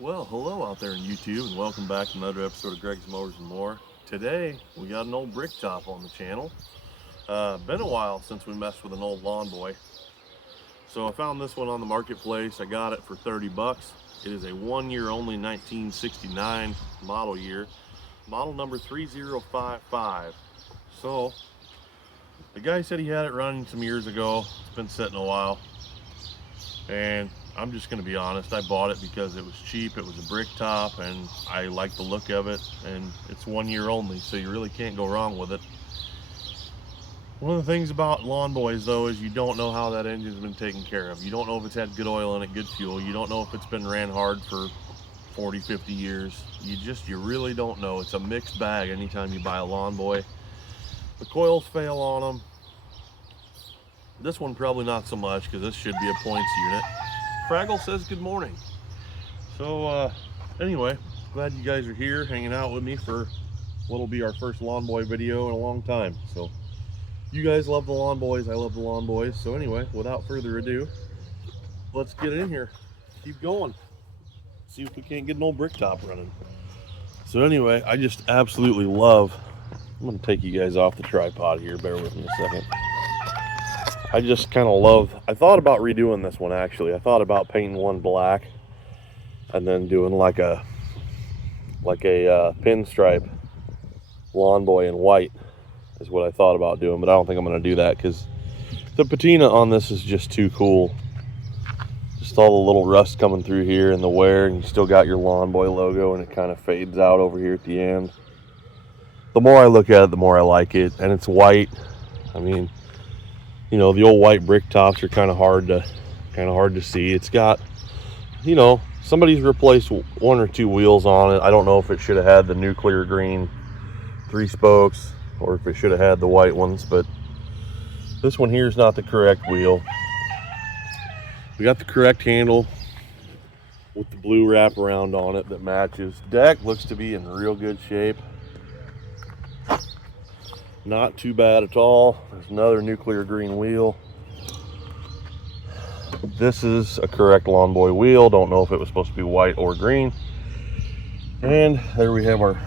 Well, hello out there in YouTube, and welcome back to another episode of Greg's Mowers and More. Today, we got an old bricktop on the channel. Been a while since we messed with an old lawn boy. So I found this one on the marketplace. I got it for 30 bucks. It is a 1 year only 1969 model year. Model number 3055. So, the guy said he had it running some years ago. It's been sitting a while. And I'm just going to be honest, I bought it because it was cheap, it was a brick top, and I like the look of it, and it's 1 year only, so you really can't go wrong with it. One of the things about lawn boys, though, is you don't know how that engine's been taken care of. You don't know if it's had good oil in it, good fuel. You don't know if it's been ran hard for 40, 50 years. You really don't know. It's a mixed bag anytime you buy a lawn boy. The coils fail on them. This one probably not so much, because this should be a points unit. Fraggle says good morning. So anyway, glad you guys are here hanging out with me for what'll be our first lawn boy video in a long time. So you guys love the lawn boys, I love the lawn boys. So anyway, without further ado, let's get in here, keep going, see if we can't get an old brick top running. So anyway, I just absolutely love, I'm gonna take you guys off the tripod here, bear with me a second. I just kind of love, I thought about redoing this one actually. I thought about painting one black and then doing like a pinstripe lawn boy in white is what I thought about doing, but I don't think I'm going to do that because the patina on this is just too cool. Just all the little rust coming through here and the wear, and you still got your lawn boy logo, and it kind of fades out over here at the end. The more I look at it, the more I like it, and it's white. I mean, you know, the old white brick tops are kind of hard to see. It's got, you know, somebody's replaced one or two wheels on it. I don't know if it should have had the nuclear green 3 spokes or if it should have had the white ones, but this one here is not the correct wheel. We got the correct handle with the blue wraparound on it that matches. Deck looks to be in real good shape. Not too bad at all. There's another nuclear green wheel. This is a correct lawn boy wheel. Don't know if it was supposed to be white or green. And there we have our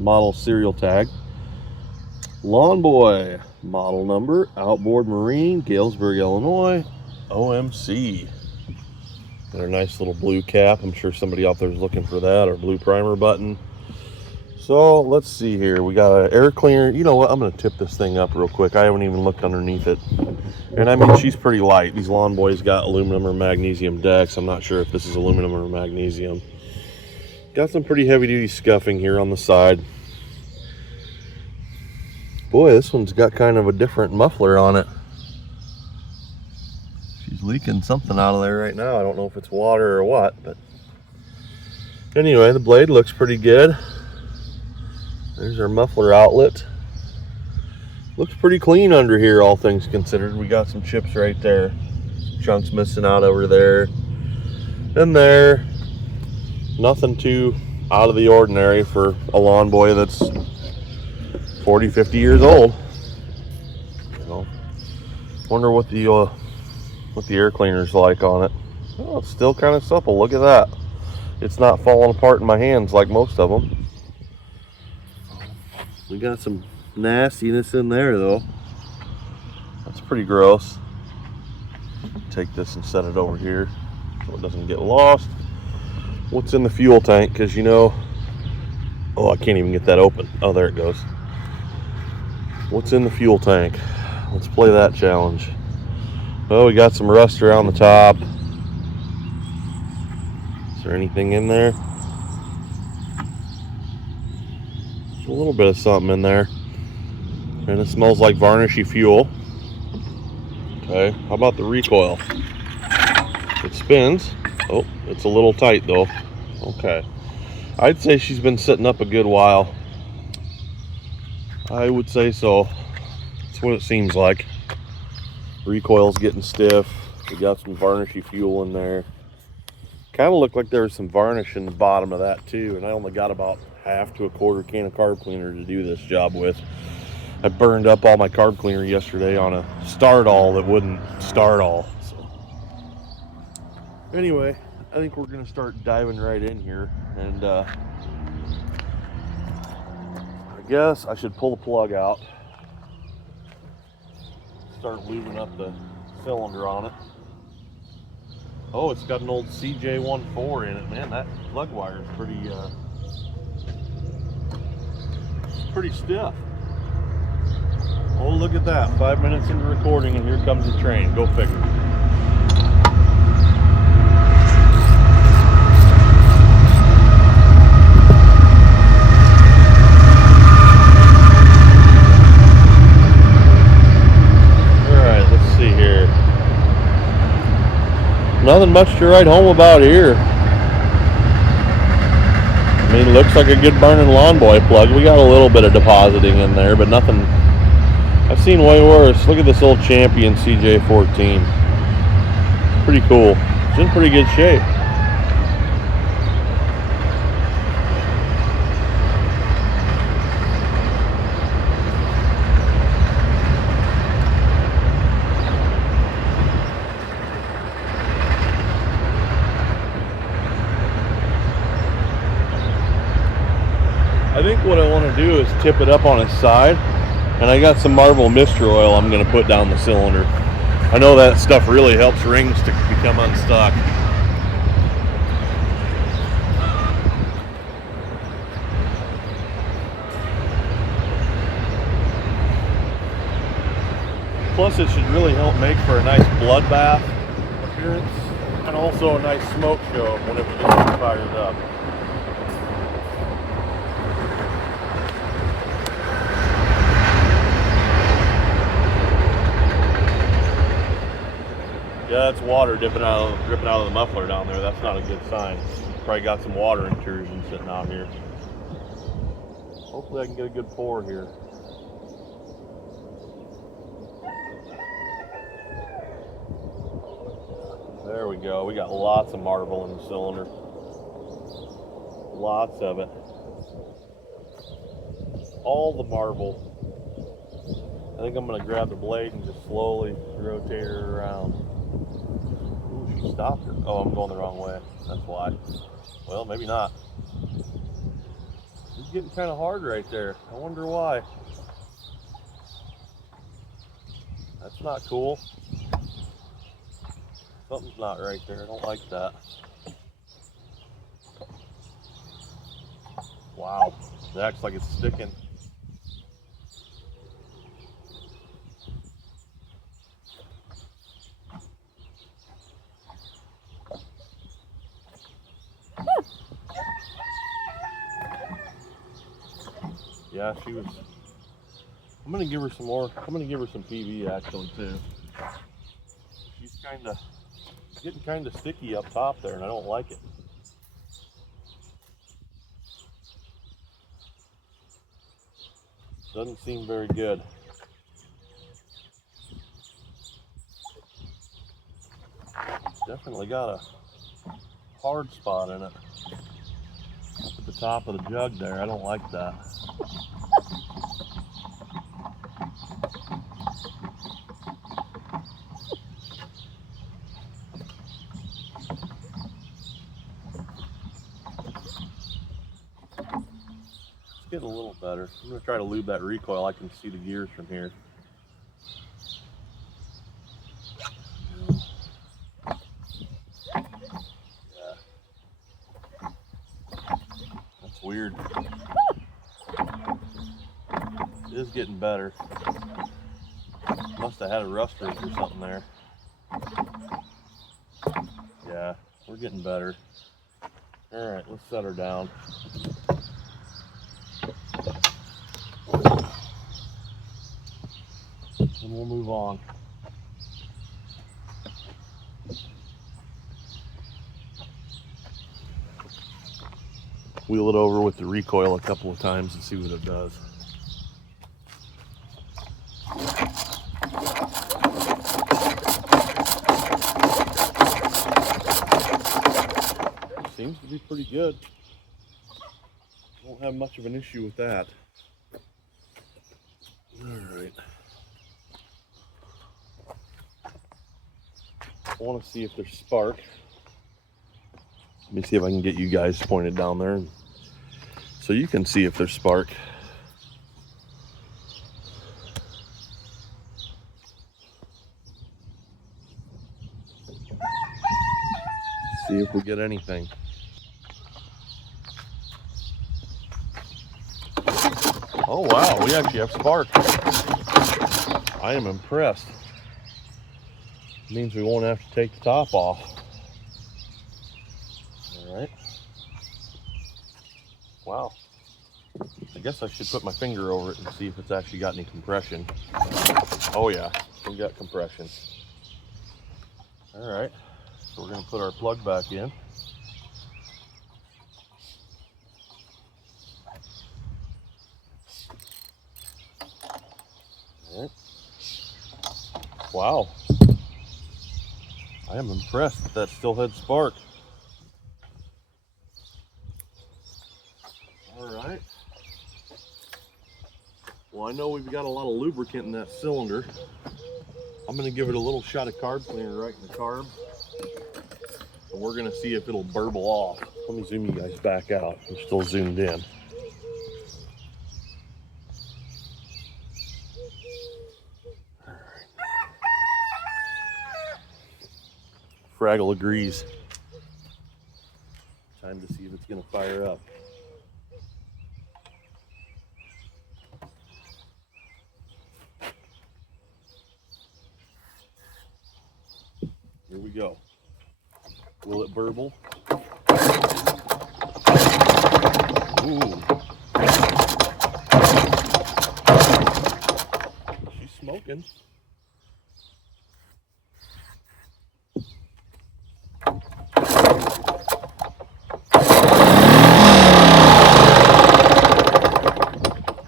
model serial tag. Lawn boy, model number, Outboard Marine, Galesburg, Illinois, OMC. Got our nice little blue cap. I'm sure somebody out there is looking for that, or blue primer button. So let's see here. We got an air cleaner. You know what? I'm going to tip this thing up real quick. I haven't even looked underneath it. And I mean, she's pretty light. These lawn boys got aluminum or magnesium decks. I'm not sure if this is aluminum or magnesium. Got some pretty heavy duty scuffing here on the side. Boy, this one's got kind of a different muffler on it. She's leaking something out of there right now. I don't know if it's water or what, but anyway, the blade looks pretty good. There's our muffler outlet. Looks pretty clean under here, all things considered. We got some chips right there. Some chunks missing out over there. And there. Nothing too out of the ordinary for a lawn boy that's 40, 50 years old. You know, wonder what the air cleaner's like on it. Oh, it's still kind of supple. Look at that. It's not falling apart in my hands like most of them. We got some nastiness in there though. That's pretty gross. Take this and set it over here so it doesn't get lost. What's in the fuel tank? Because you know, oh, I can't even get that open. Oh, there it goes. What's in the fuel tank? Let's play that challenge. Oh, we got some rust around the top. Is there anything in there? A little bit of something in there, and it smells like varnishy fuel. Okay, how about the recoil? It spins. Oh, it's a little tight though. Okay, I'd say she's been sitting up a good while. I would say so. That's what it seems like. Recoil's getting stiff. We got some varnishy fuel in there. Kind of looked like there was some varnish in the bottom of that too, and I only got about half to a quarter can of carb cleaner to do this job with. I burned up all my carb cleaner yesterday on a start all that wouldn't start all. So anyway, I think we're gonna start diving right in here, and I guess I should pull the plug out, start lubing up the cylinder on it. Oh, it's got an old CJ14 in it, man. That plug wire is pretty stiff. Oh, look at that. 5 minutes into recording and here comes the train. Go figure. Alright, let's see here. Nothing much to write home about here. I mean, looks like a good burning lawn boy plug. We got a little bit of depositing in there, but nothing. I've seen way worse. Look at this old Champion CJ14. Pretty cool. It's in pretty good shape. I think what I want to do is tip it up on its side, and I got some Marvel Mister oil I'm going to put down the cylinder. I know that stuff really helps rings to become unstuck. Plus it should really help make for a nice bloodbath appearance, and also a nice smoke show whenever this thing fires up. Yeah, that's water dripping out of the muffler down there. That's not a good sign. Probably got some water intrusion sitting out here. Hopefully I can get a good pour here. There we go. We got lots of marble in the cylinder. Lots of it. All the marble. I think I'm going to grab the blade and just slowly rotate her around. Ooh, she stopped her. Oh, I'm going the wrong way. That's why. Well, maybe not. It's getting kind of hard right there. I wonder why. That's not cool. Something's not right there. I don't like that. Wow. It acts like it's sticking. Yeah, she was. I'm gonna give her some more. I'm gonna give her some PV actually too. She's getting kind of sticky up top there, and I don't like it. Doesn't seem very good. Definitely got a hard spot in it. Up at the top of the jug there. I don't like that. It's getting a little better. I'm going to try to lube that recoil. I can see the gears from here. That's weird. It is getting better. Must have had a rust ridge or something there. Yeah, we're getting better. All right, let's set her down. And we'll move on. Wheel it over with the recoil a couple of times and see what it does. Seems to be pretty good. Won't have much of an issue with that. All right. I want to see if there's spark. Let me see if I can get you guys pointed down there so you can see if there's spark. See if we get anything. Oh wow, we actually have spark. I am impressed. It means we won't have to take the top off. All right. Wow. I guess I should put my finger over it and see if it's actually got any compression. Oh yeah, we got compression. All right, so we're gonna put our plug back in. All right. Wow. I am impressed that that still had spark. All right. Well, I know we've got a lot of lubricant in that cylinder. I'm gonna give it a little shot of carb cleaner right in the carb. And we're gonna see if it'll burble off. Let me zoom you guys back out. I'm still zoomed in. All right. Fraggle agrees. Time to see if it's gonna fire up. Here we go. Will it burble? Ooh. She's smoking.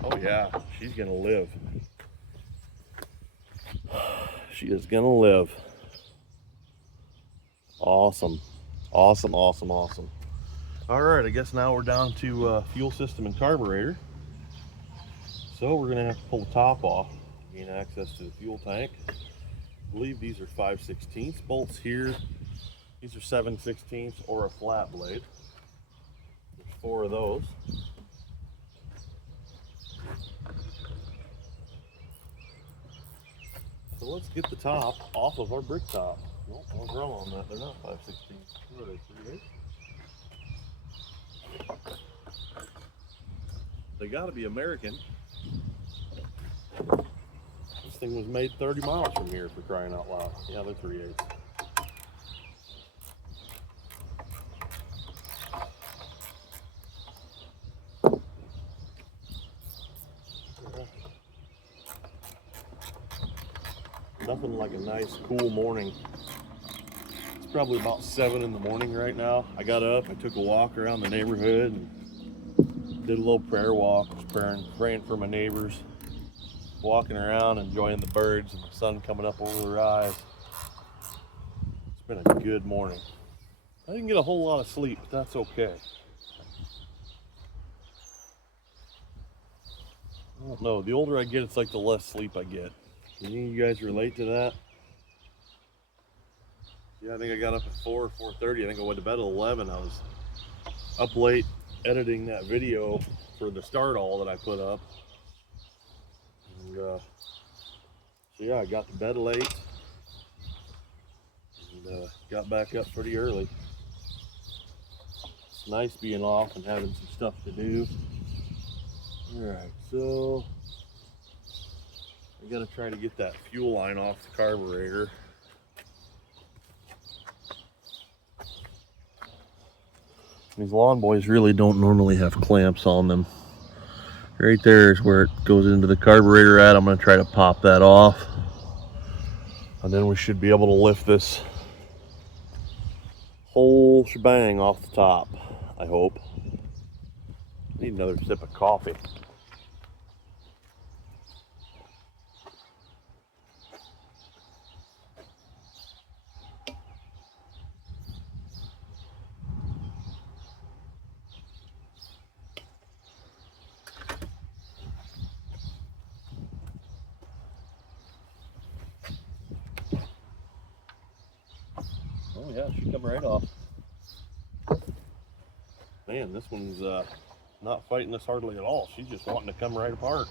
Oh yeah, she's gonna live. She is gonna live. Awesome. Awesome, awesome, awesome. All right, I guess now we're down to fuel system and carburetor. So we're gonna have to pull the top off, gain access to the fuel tank. I believe these are 5/16 bolts here. These are 7/16 or a flat blade. There's 4 of those. So let's get the top off of our brick top. Nope, I was wrong on that. They're not 5/16. What are they, 3/8? They gotta be American. This thing was made 30 miles from here, for crying out loud. Yeah, they're 3/8. Nothing like a nice cool morning. It's probably about 7 in the morning right now. I got up, I took a walk around the neighborhood and did a little prayer walk. Was praying for my neighbors, walking around, enjoying the birds and the sun coming up over their eyes. It's been a good morning. I didn't get a whole lot of sleep, but that's okay. I don't know, the older I get, it's like the less sleep I get. Any of you guys relate to that? Yeah, I think I got up at 4 or 4:30. I think I went to bed at 11. I was up late editing that video for the start all that I put up. And so yeah, I got to bed late and got back up pretty early. It's nice being off and having some stuff to do. All right, so I gotta try to get that fuel line off the carburetor. These lawn boys really don't normally have clamps on them. Right there is where it goes into the carburetor at. I'm gonna try to pop that off. And then we should be able to lift this whole shebang off the top, I hope. Need another sip of coffee. Oh yeah, it should come right off. Man, this one's not fighting us hardly at all. She's just wanting to come right apart.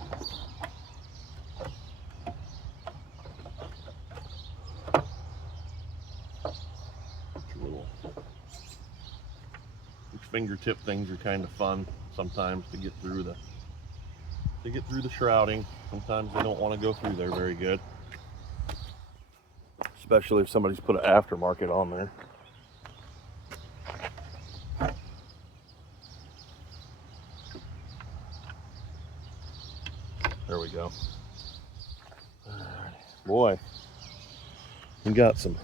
These fingertip things are kind of fun sometimes to get through the shrouding. Sometimes they don't want to go through there very good, especially if somebody's put an aftermarket on there. There we go. Boy, we got some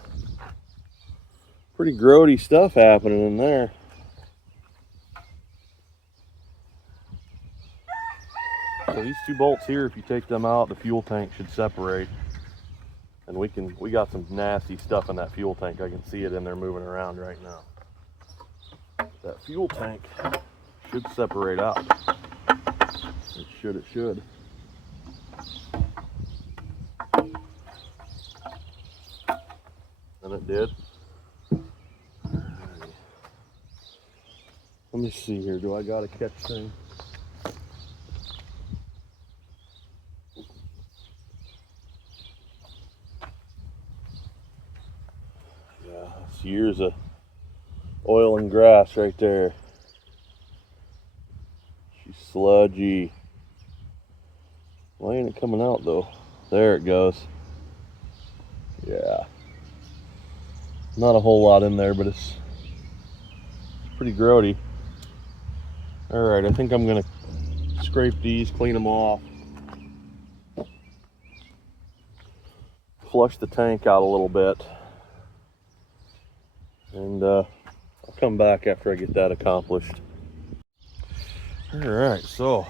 pretty grody stuff happening in there. So these two bolts here, if you take them out, the fuel tank should separate. And we got some nasty stuff in that fuel tank. I can see it in there moving around right now. That fuel tank should separate out. It should. And it did. Alrighty. Let me see here. Do I got a catch thing? Yeah, it's years of oil and grass right there. She's sludgy. Why ain't it coming out though? There it goes. Yeah. Not a whole lot in there, but it's pretty grody. Alright, I think I'm gonna scrape these, clean them off, flush the tank out a little bit, and I'll come back after I get that accomplished. Alright, so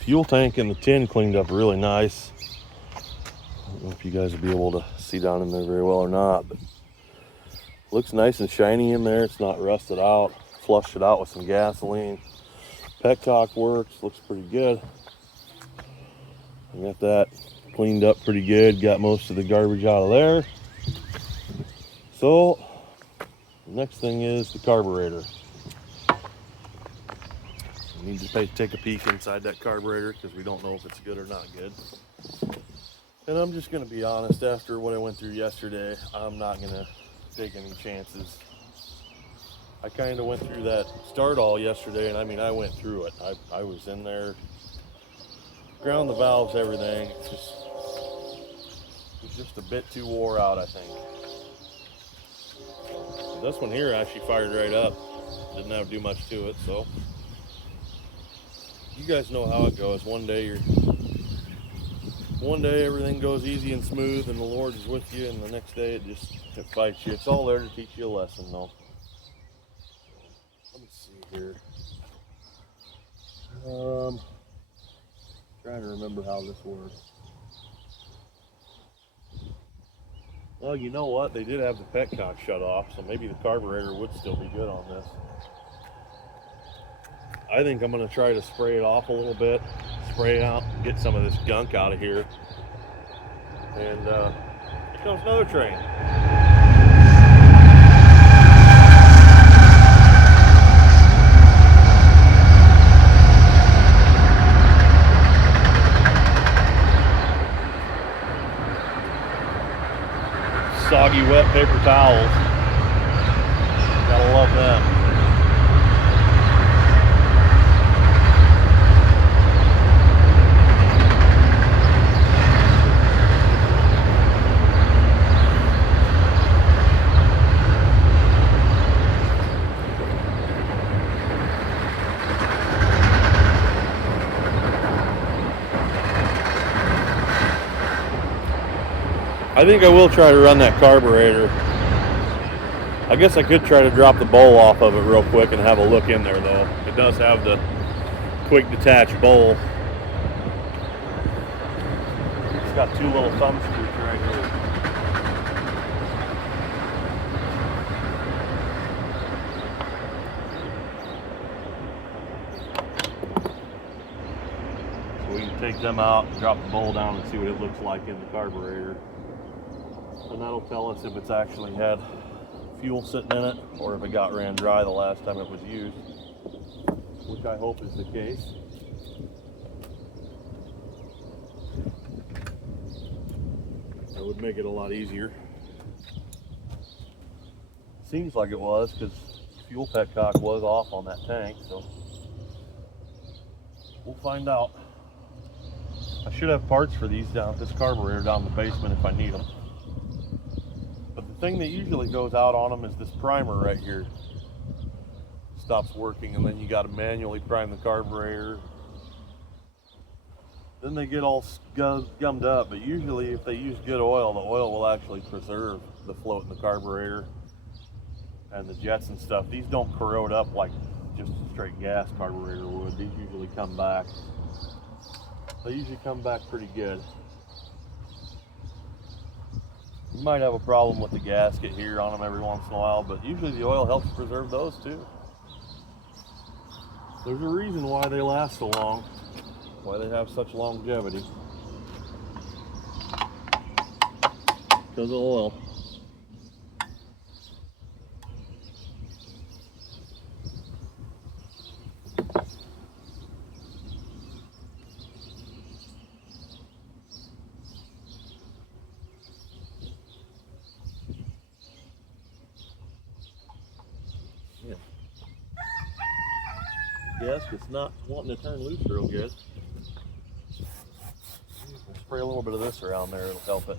fuel tank and the tin cleaned up really nice. I don't know if you guys will be able to see down in there very well or not, but looks nice and shiny in there. It's not rusted out. Flushed it out with some gasoline. Petcock works, looks pretty good. I got that cleaned up pretty good. Got most of the garbage out of there. So the next thing is the carburetor. We need to take a peek inside that carburetor because we don't know if it's good or not good. And I'm just going to be honest, after what I went through yesterday, I'm not going to take any chances. I kind of went through that start all yesterday, and I mean, I went through it. I was in there, ground the valves, everything. It was just a bit too wore out, I think. This one here actually fired right up. Didn't have to do much to it, so you guys know how it goes. One day everything goes easy and smooth, and the Lord is with you, and the next day it fights you. It's all there to teach you a lesson, though. Let me see here. Trying to remember how this works. Well, you know what? They did have the petcock shut off, so maybe the carburetor would still be good on this. I think I'm going to try to spray it off a little bit, spray out, get some of this gunk out of here. And here comes another train. Soggy, wet paper towels. Gotta love them. I think I will try to run that carburetor. I guess I could try to drop the bowl off of it real quick and have a look in there though. It does have the quick detach bowl. It's got two little thumb screws right here. So we can take them out, drop the bowl down and see what it looks like in the carburetor. And that'll tell us if it's actually had fuel sitting in it or if it got ran dry the last time it was used. I hope is the case. That would make it a lot easier. Seems like it was, because fuel petcock was off on that tank, so we'll find out. I should have parts for these this carburetor down in the basement if I need them. But the thing that usually goes out on them is this primer right here. Stops working, and then you got to manually prime the carburetor. Then they get all gummed up, but usually if they use good oil, the oil will actually preserve the float in the carburetor and the jets and stuff. These don't corrode up like just a straight gas carburetor would. These usually come back. They usually come back pretty good. You might have a problem with the gasket here on them every once in a while, but usually the oil helps preserve those too. There's a reason why they last so long, why they have such longevity. Because of oil. Yeah. Gasket's not wanting to turn loose real good. I'll spray a little bit of this around there, it'll help it.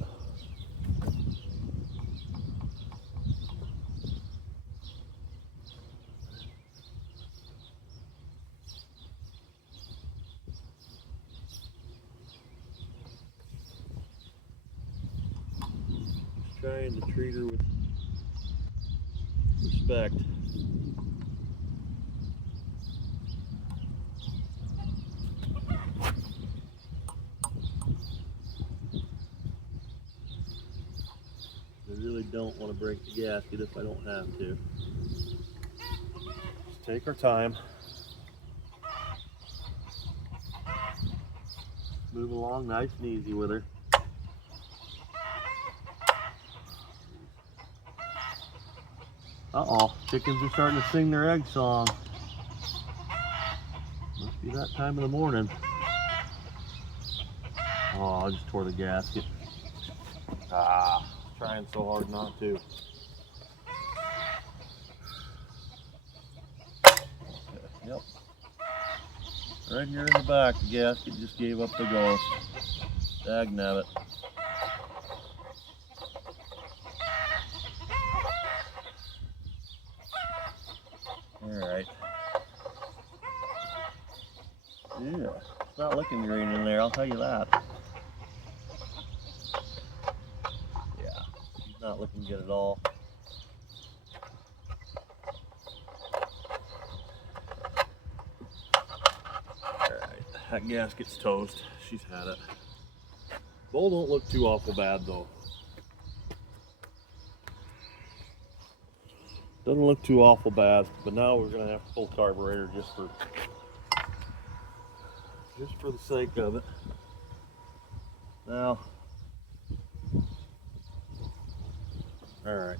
Just trying to treat her with respect. I really don't want to break the gasket if I don't have to. Just take our time. Move along nice and easy with her. Uh-oh, chickens are starting to sing their egg song. Must be that time of the morning. Oh, I just tore the gasket. Ah, trying so hard not to. Yep. Right here in the back, the gasket just gave up the ghost. Dagnabbit. Alright. Yeah, it's not looking green in there, I'll tell you that. Yeah, she's not looking good at all. Alright, that gasket's toast. She's had it. Bowl don't look too awful bad though. Doesn't look too awful bad, but now we're gonna have to pull carburetor just for the sake of it. Now, all right,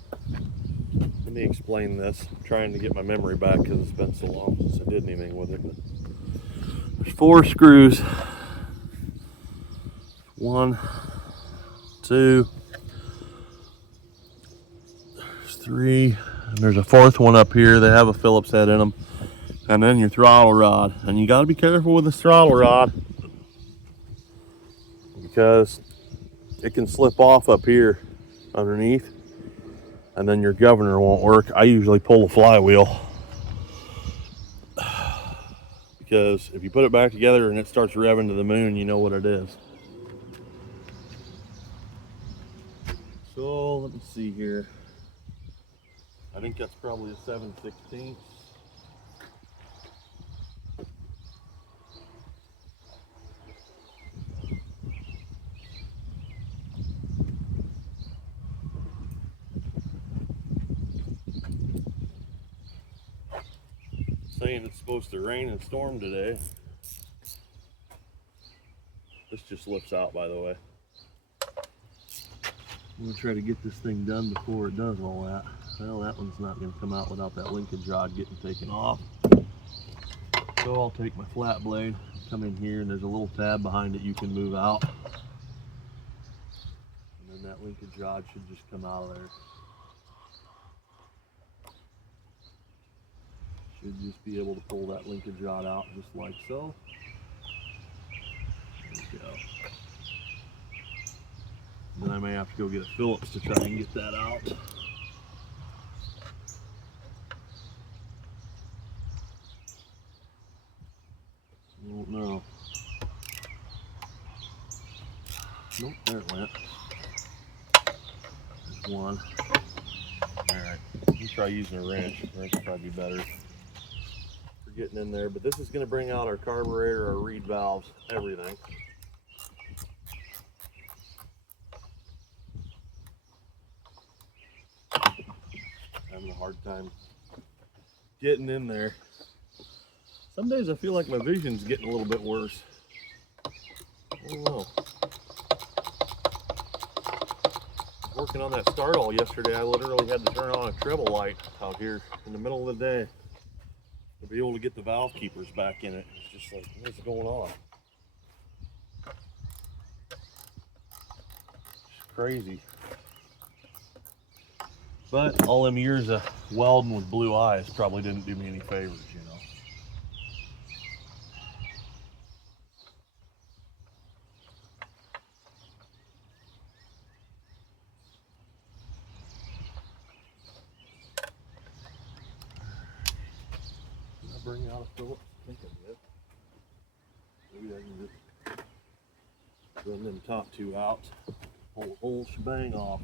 let me explain this. I'm trying to get my memory back because it's been so long since I did anything with it. But there's 4 screws. 1, 2, there's 3, and there's a 4th one up here. They have a Phillips head in them. And then your throttle rod. And you got to be careful with this throttle rod because it can slip off up here underneath and then your governor won't work. I usually pull the flywheel because if you put it back together and it starts revving to the moon, you know what it is. So let me see here. I think that's probably a 7/16. Saying it's supposed to rain and storm today. This just lifts out, by the way. I'm gonna try to get this thing done before it does all that. Well, that one's not gonna come out without that linkage rod getting taken off. So So I'll take my flat blade, come in here, and there's a little tab behind it you can move out. And then that linkage rod should just come out of there. Should just be able to pull that linkage rod out just like so. There we go. Then I may have to go get a Phillips to try and get that out. I don't know. Nope, there it went. There's one. Alright, let me try using a wrench. A wrench would probably be better for getting in there. But this is going to bring out our carburetor, our reed valves, everything. Having a hard time getting in there. Some days I feel like my vision's getting a little bit worse. I don't know. Working on that start all yesterday, I literally had to turn on a treble light out here in the middle of the day to be able to get the valve keepers back in it. It's just like, what's going on? It's crazy. But all them years of welding with blue eyes probably didn't do me any favors, you know. Bring out a Phillips? I think I did. Maybe I can just run them top two out, pull the whole shebang off.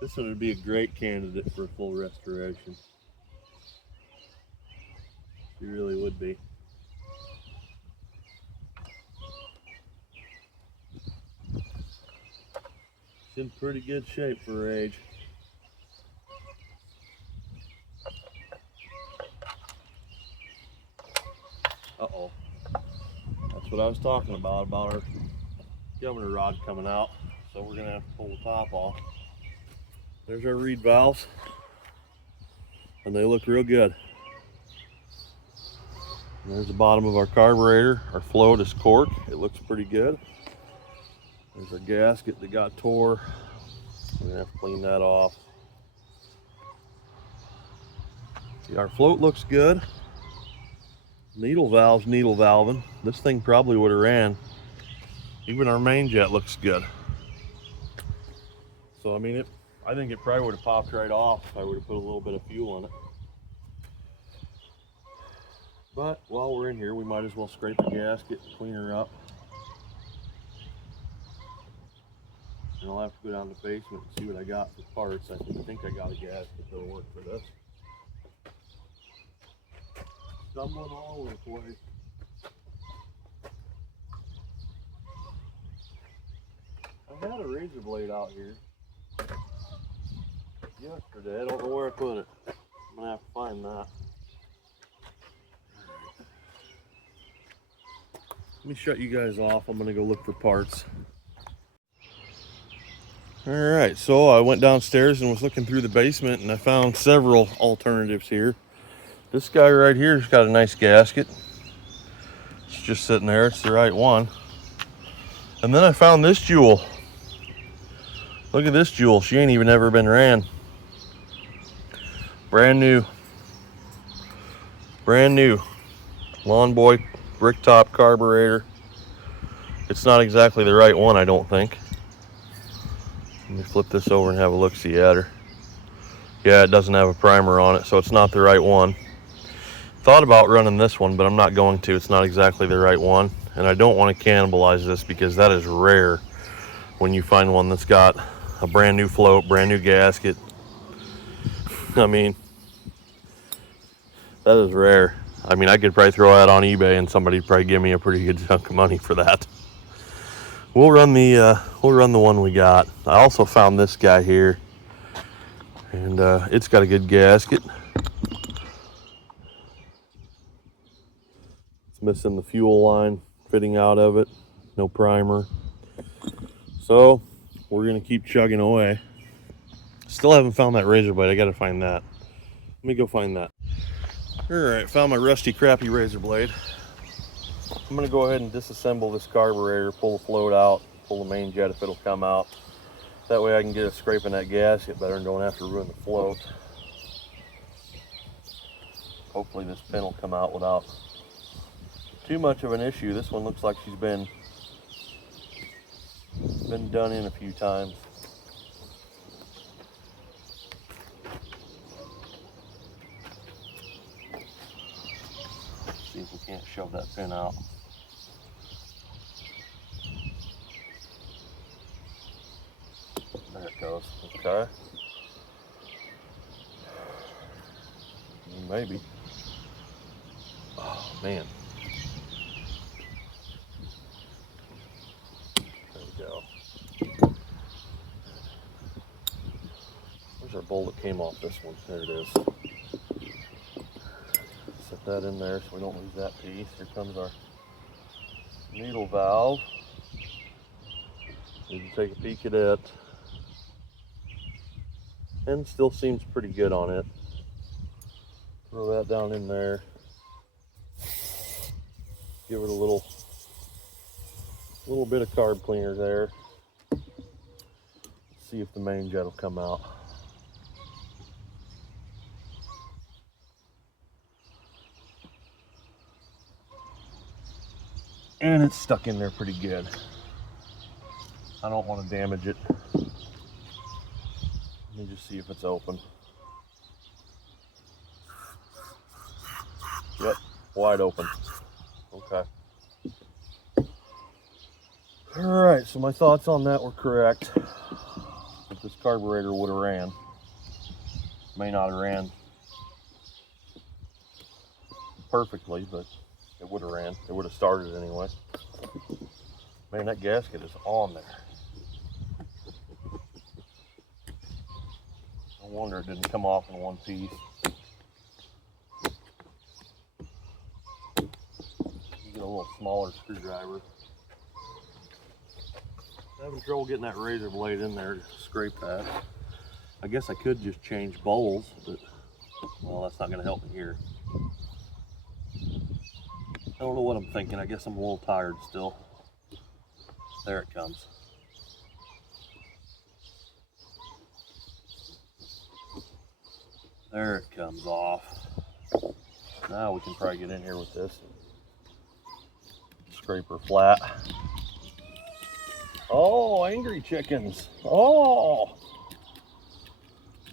This one would be a great candidate for a full restoration. It really would be. It's in pretty good shape for her age. Uh-oh. That's what I was talking about our governor rod coming out. So we're gonna have to pull the top off. There's our reed valves. And they look real good. And there's the bottom of our carburetor. Our float is cork. It looks pretty good. There's our gasket that got tore. We're gonna have to clean that off. See, our float looks good. Needle valve's needle valving. This thing probably would have ran. Even our main jet looks good. So I mean, I think it probably would have popped right off if I would have put a little bit of fuel in it. But while we're in here, we might as well scrape the gasket, clean her up. And I'll have to go down to the basement and see what I got for parts. I think I got a gasket that'll work for this. Stumbling all over the place. I had a razor blade out here yesterday. I don't know where I put it. I'm gonna have to find that. Let me shut you guys off. I'm gonna go look for parts. All right, so I went downstairs and was looking through the basement and I found several alternatives here. This guy right here has got a nice gasket. It's just sitting there, it's the right one. And then I found this jewel. Look at this jewel, she ain't even ever been ran. Brand new. Brand new. Lawn Boy bricktop carburetor. It's not exactly the right one, I don't think. Let me flip this over and have a look-see at her. Yeah, it doesn't have a primer on it, so it's not the right one. Thought about running this one, but I'm not going to. It's not exactly the right one. And I don't want to cannibalize this because that is rare when you find one that's got a brand new float, brand new gasket. I mean, that is rare. I mean, I could probably throw that on eBay and somebody'd probably give me a pretty good chunk of money for that. We'll run the one we got. I also found this guy here, and it's got a good gasket. It's missing the fuel line. The fitting out of it, no primer. So we're gonna keep chugging away. Still haven't found that razor blade. I gotta find that. Let me go find that. All right, found my rusty, crappy razor blade. I'm gonna go ahead and disassemble this carburetor, pull the float out, pull the main jet if it'll come out. That way I can get it scraping that gasket better and don't have to ruin the float. Hopefully this pin will come out without too much of an issue. This one looks like she's been done in a few times. See if we can't shove that pin out. There it goes. Okay. Maybe. Oh man. There we go. Where's our bolt that came off this one? There it is. Set that in there so we don't lose that piece. Here comes our needle valve. Need to take a peek at it. And still seems pretty good on it. Throw that down in there. Give it a little bit of carb cleaner there. See if the main jet will come out. And it's stuck in there pretty good. I don't want to damage it. Let me just see if it's open. Yep, wide open. Okay. All right, so my thoughts on that were correct. If this carburetor would have ran, may not have ran perfectly, but it would have ran. It would have started anyway. Man, that gasket is on there. No wonder it didn't come off in one piece. Get a little smaller screwdriver. I'm having trouble getting that razor blade in there to scrape that. I guess I could just change bowls, but well, that's not going to help me here. I don't know what I'm thinking. I guess I'm a little tired still. There it comes. There it comes off. Now we can probably get in here with this. Scrape her flat. Oh, angry chickens. Oh!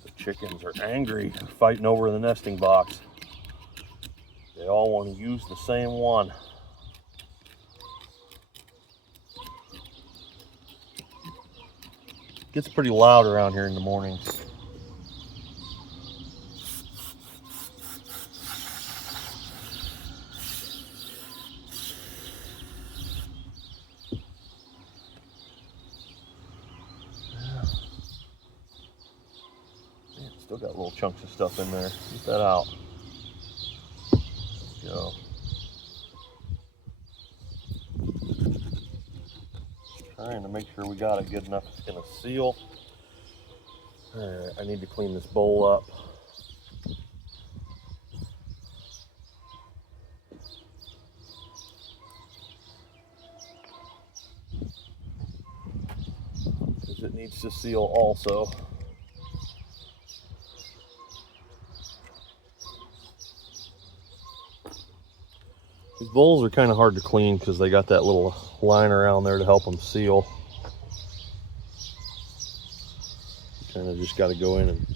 The chickens are angry, fighting over the nesting box. They all want to use the same one. It gets pretty loud around here in the mornings. Still got little chunks of stuff in there. Get that out. There we go. Trying to make sure we got it good enough it's gonna seal. Alright, I need to clean this bowl up. Because it needs to seal also. These bowls are kind of hard to clean because they got that little line around there to help them seal. Kind of just got to go in and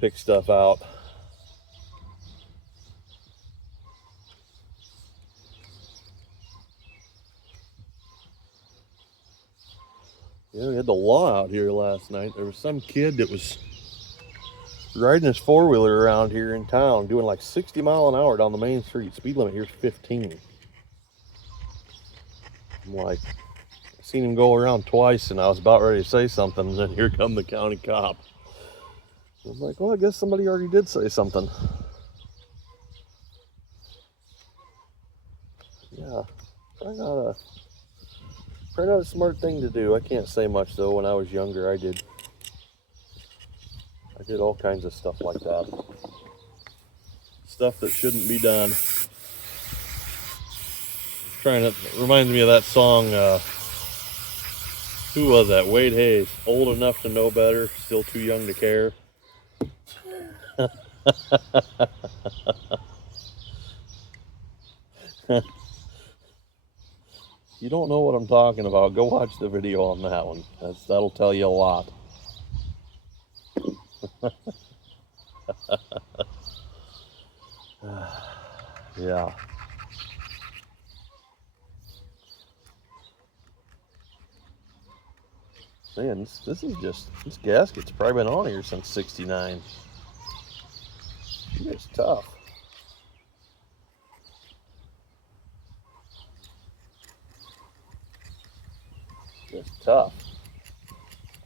pick stuff out. Yeah, we had the law out here last night. There was some kid that was riding his four-wheeler around here in town doing like 60 miles an hour down the main street. Speed limit here's 15. I'm like, I seen him go around twice and I was about ready to say something, and then here come the county cop. I was like, well, I guess somebody already did say something. Yeah, Yeah, probably not a smart thing to do. I can't say much though. When I was younger, I did all kinds of stuff like that. Stuff that shouldn't be done. It reminds me of that song, who was that? Wade Hayes. Old enough to know better, still too young to care. You don't know what I'm talking about, go watch the video on that one. That'll tell you a lot. Yeah. Man, this gasket's probably been on here since '69. It's tough. It's tough.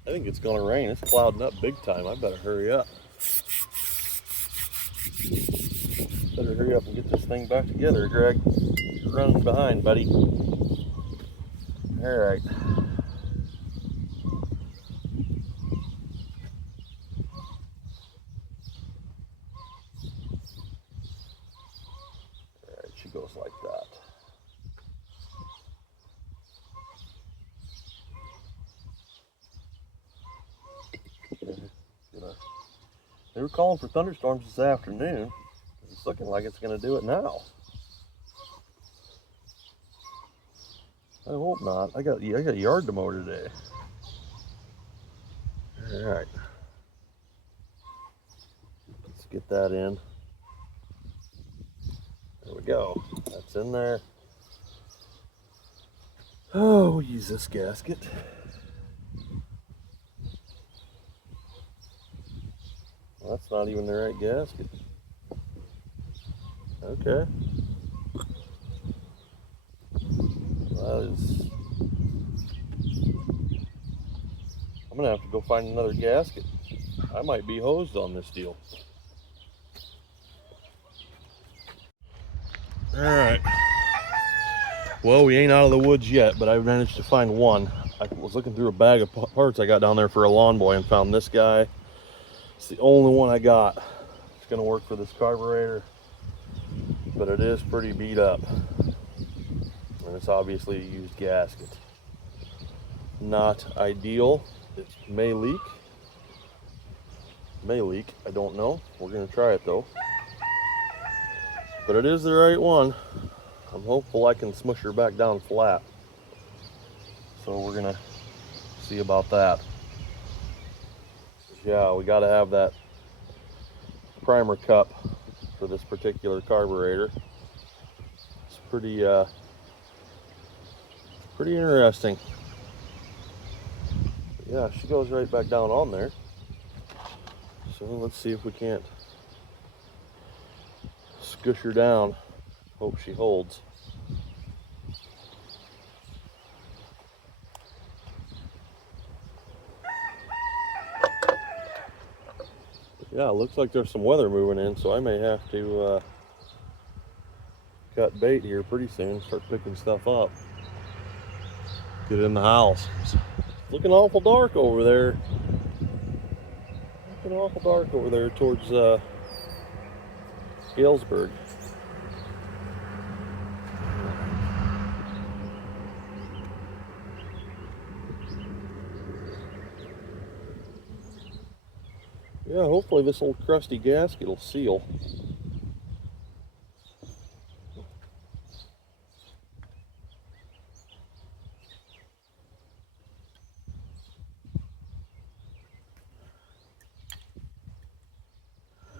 I think it's gonna rain. It's clouding up big time. I better hurry up. Better hurry up and get this thing back together, Greg. You're running behind, buddy. All right. She goes like that. They were calling for thunderstorms this afternoon. It's looking like it's going to do it now. I hope not. I got yard to mow today. All right. Let's get that in. There we go. That's in there. Oh, we'll use this gasket. Well, that's not even the right gasket. Okay. I'm gonna have to go find another gasket. I might be hosed on this deal. All right. Well, we ain't out of the woods yet, but I managed to find one. I was looking through a bag of parts I got down there for a lawn boy and found this guy. It's the only one I got. It's gonna work for this carburetor, but it is pretty beat up. And it's obviously a used gasket. Not ideal. It may leak. I don't know. We're gonna try it though. But it is the right one. I'm hopeful I can smush her back down flat. So we're gonna see about that. Yeah, we gotta have that primer cup for this particular carburetor. It's pretty interesting. Yeah, she goes right back down on there. So let's see if we can't squish her down. Hope she holds. Yeah, it looks like there's some weather moving in, so I may have to cut bait here pretty soon, start picking stuff up. Get in the house. It's looking awful dark over there. Looking awful dark over there towards Galesburg. Yeah, hopefully this old crusty gasket will seal.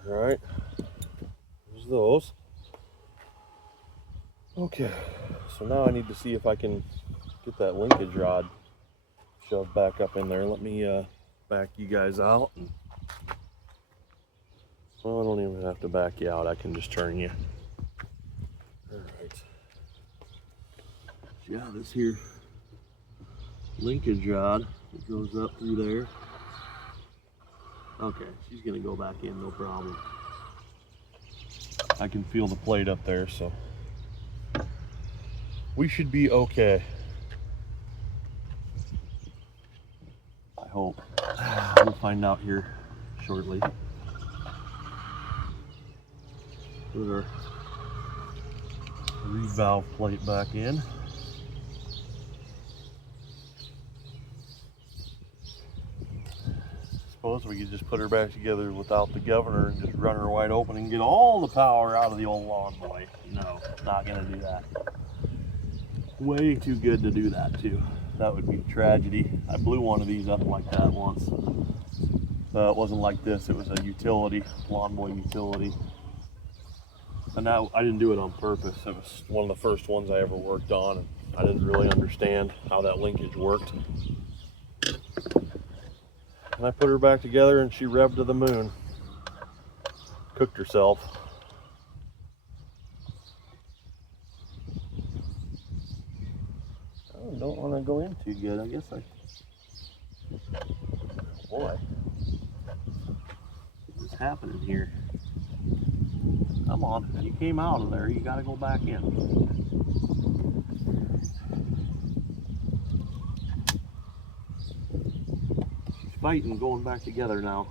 All right, there's those. Okay, so now I need to see if I can get that linkage rod shoved back up in there. Let me back you guys out. Well, I don't even have to back you out. I can just turn you. All right. Yeah, this here linkage rod, it goes up through there. Okay, she's gonna go back in, no problem. I can feel the plate up there, so we should be okay. I hope. We'll find out here shortly. Put our revalve plate back in. Suppose we could just put her back together without the governor and just run her wide open and get all the power out of the old lawn boy. No, not gonna do that. Way too good to do that too. That would be a tragedy. I blew one of these up like that once. It wasn't like this, it was a utility, lawn boy utility. And now I didn't do it on purpose. It was one of the first ones I ever worked on, and I didn't really understand how that linkage worked. And I put her back together and she revved to the moon. Cooked herself. I don't want to go in too good. I guess boy, what's happening here? Come on, you came out of there. You got to go back in. She's fighting, going back together now.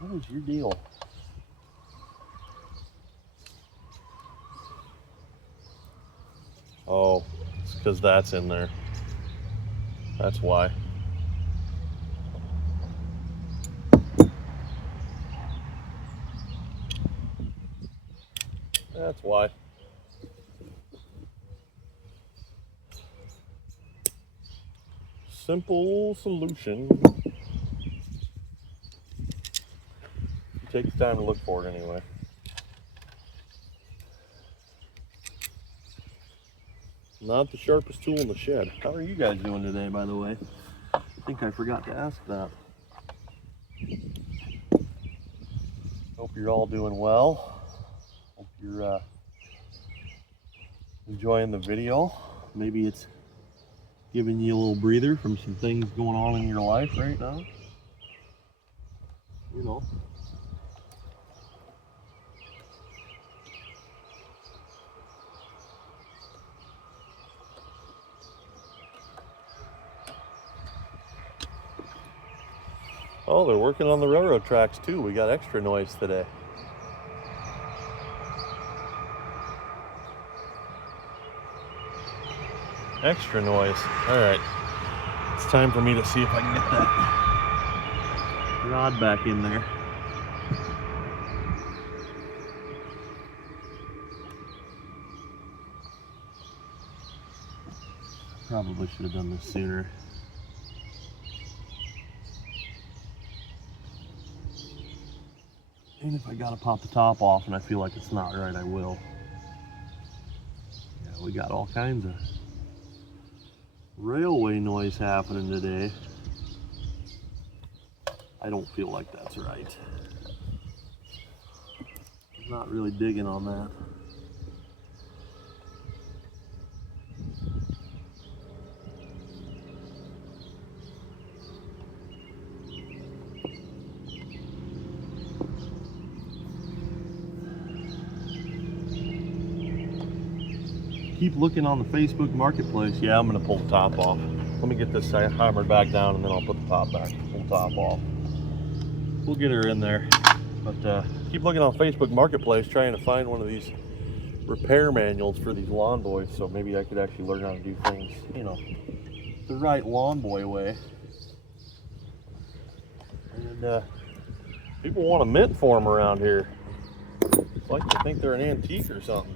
What is your deal? Oh, it's because that's in there. That's why. That's why. Simple solution. Take the time to look for it anyway. Not the sharpest tool in the shed. How are you guys doing today, by the way? I think I forgot to ask that. Hope you're all doing well. Hope you're enjoying the video. Maybe it's giving you a little breather from some things going on in your life right now. You know. Oh, they're working on the railroad tracks too. We got extra noise today. Extra noise. All right. It's time for me to see if I can get that rod back in there. Probably should have done this sooner. And if I gotta pop the top off and I feel like it's not right, I will. Yeah, we got all kinds of railway noise happening today. I don't feel like that's right. I'm not really digging on that. Keep looking on the Facebook Marketplace. Yeah, I'm gonna pull the top off. Let me get this hammered back down and then I'll put the top back, pull the top off. We'll get her in there. But keep looking on Facebook Marketplace trying to find one of these repair manuals for these lawn boys, so maybe I could actually learn how to do things, you know, the right lawn boy way. And people want a mint for them around here. It's like they think they're an antique or something.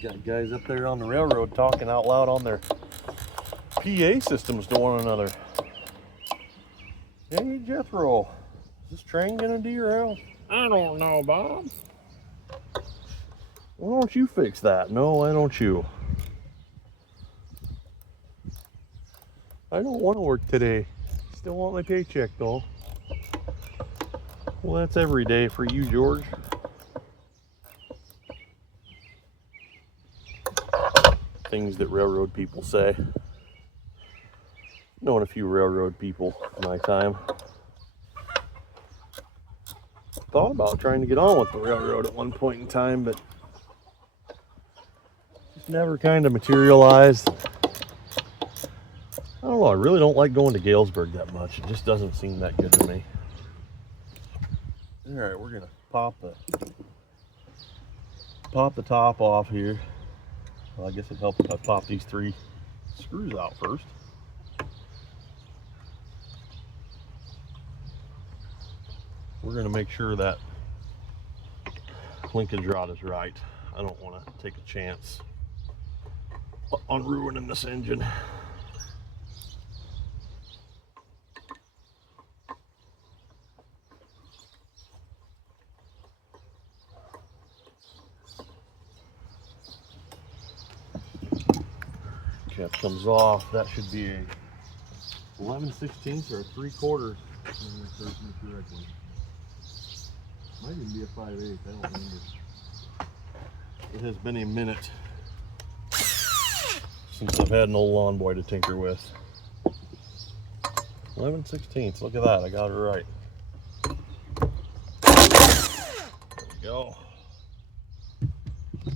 Got guys up there on the railroad talking out loud on their PA systems to one another. Hey Jethro, is this train gonna derail? I don't know, Bob. Why don't you fix that? No, why don't you? I don't want to work today. Still want my paycheck though. Well, that's every day for you, George. Things that railroad people say. Known a few railroad people in my time. Thought about trying to get on with the railroad at one point in time, but just never kind of materialized. I don't know, I really don't like going to Galesburg that much. It just doesn't seem that good to me. Alright, we're gonna pop the top off here. Well, I guess it helps if I pop these 3 screws out first. We're going to make sure that linkage rod is right. I don't want to take a chance on ruining this engine. Cap comes off. That should be a 11/16 or a 3/4. Correctly. Might even be a 5/8. I don't remember. It has been a minute since I've had an old lawn boy to tinker with. 11/16. Look at that. I got it right. There we go.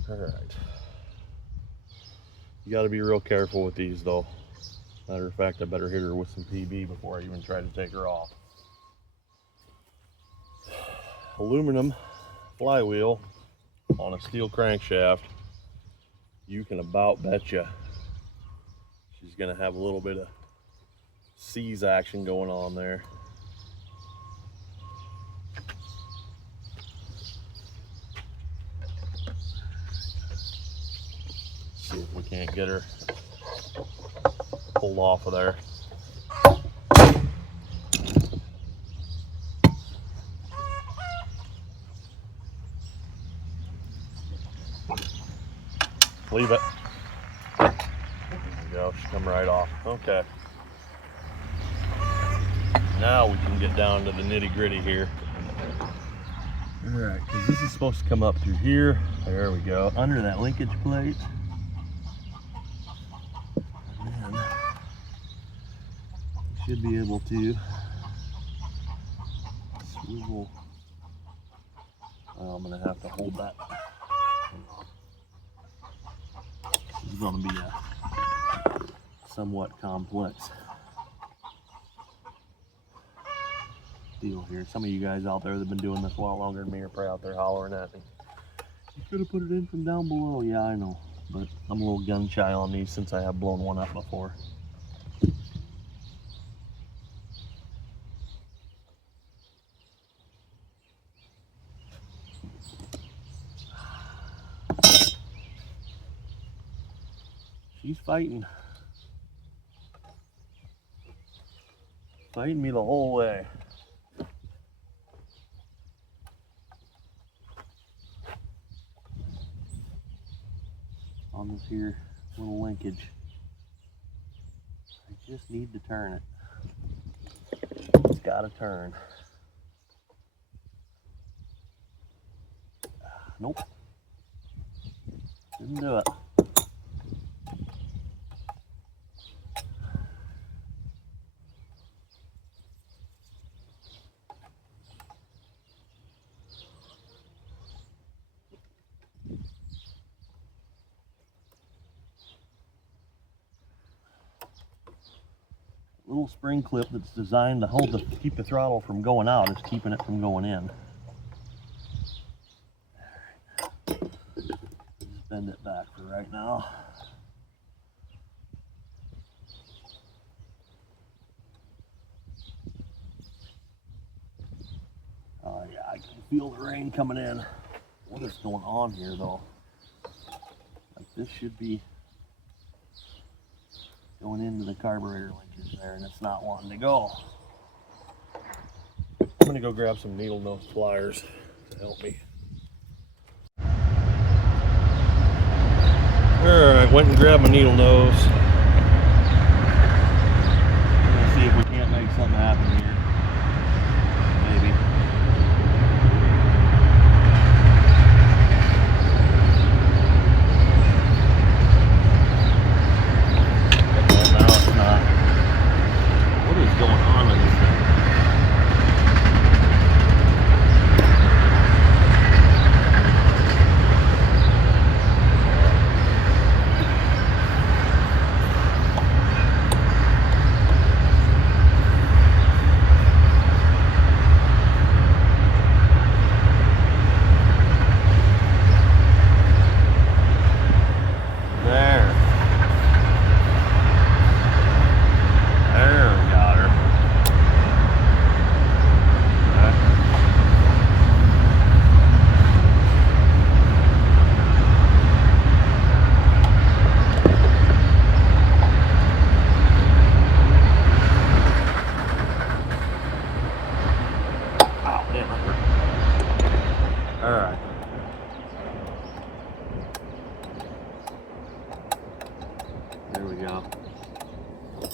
All right. You got to be real careful with these, though. Matter of fact, I better hit her with some PB before I even try to take her off. Aluminum flywheel on a steel crankshaft. You can about betcha she's going to have a little bit of seize action going on there. See if we can't get her pulled off of there. Leave it. There we go. She come right off. Okay. Now we can get down to the nitty-gritty here. All right, because this is supposed to come up through here. There we go. Under that linkage plate. And then we should be able to swivel. I'm going to have to hold that. This is going to be a somewhat complex deal here. Some of you guys out there that have been doing this a lot longer than me are probably out there hollering at me. You could have put it in from down below. Yeah, I know, but I'm a little gun shy on these since I have blown one up before. She's fighting me the whole way. On this here little linkage. I just need to turn it. It's got to turn. Nope. Didn't do it. Little spring clip that's designed to keep the throttle from going out is keeping it from going in. Just bend it back for right now. Oh yeah, I can feel the rain coming in. What is going on here though? Like this should be going into the carburetor linkage there, and it's not wanting to go. I'm gonna go grab some needle nose pliers to help me. Alright, went and grabbed my needle nose. Let's see if we can't make something happen here. Maybe.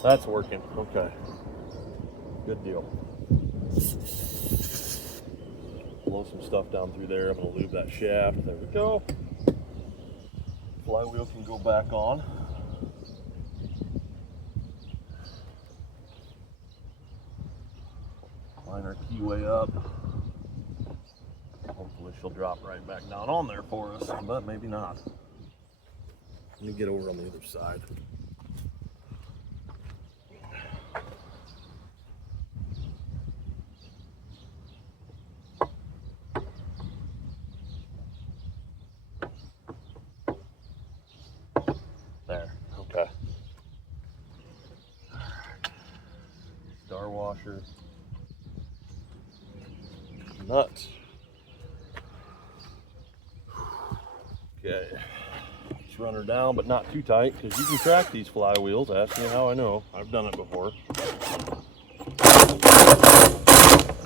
That's working. Okay. Good deal. Blow some stuff down through there. I'm going to lube that shaft. There we go. Flywheel can go back on. Line our keyway up. Hopefully she'll drop right back down on there for us, but maybe not. Let me get over on the other side. There, okay. Star washer. Nuts. Okay. Let's run her down, but not too tight, because you can track these flywheels. Ask me how I know. I've done it before.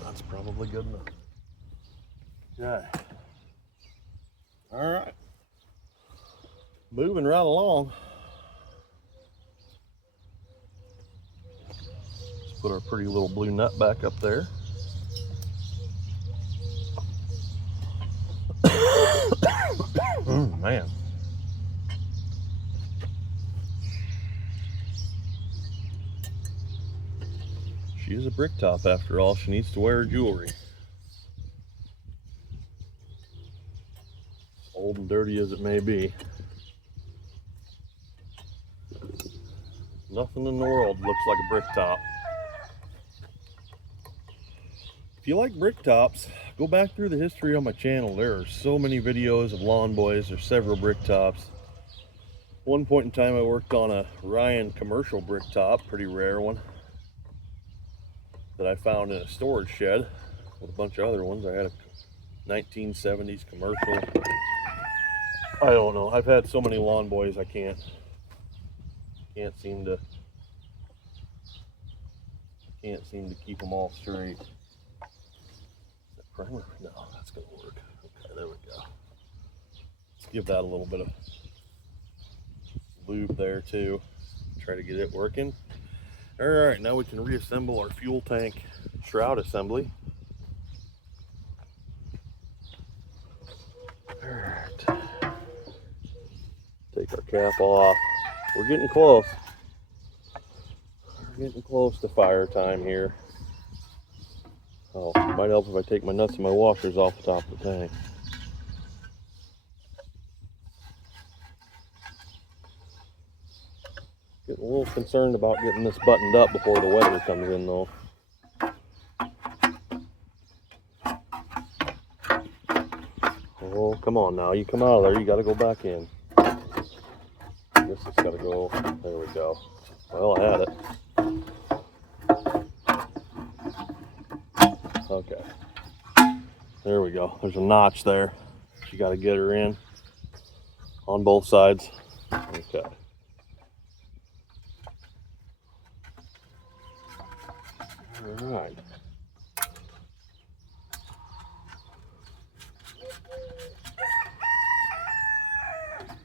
That's probably good enough. Okay. All right. Moving right along. Let's put our pretty little blue nut back up there. Man. She is a bricktop after all. She needs to wear her jewelry. Old and dirty as it may be. Nothing in the world looks like a bricktop. If you like bricktops, go back through the history on my channel. There are so many videos of lawn boys. There's several bricktops. One point in time I worked on a Ryan commercial bricktop, pretty rare one, that I found in a storage shed with a bunch of other ones. I had a 1970s commercial. I don't know. I've had so many lawn boys I can't seem to keep them all straight. Is that primer? No, that's gonna work. Okay, there we go. Let's give that a little bit of lube there too. Try to get it working. All right, now we can reassemble our fuel tank shroud assembly. All right. Take our cap off. We're getting close. We're getting close to fire time here. Oh, might help if I take my nuts and my washers off the top of the tank. Getting a little concerned about getting this buttoned up before the weather comes in though. Oh, come on now. You come out of there, you gotta go back in. I guess it's gotta go. There we go. Well, I had it. Okay. There we go. There's a notch there. You gotta get her in on both sides. Okay. All right.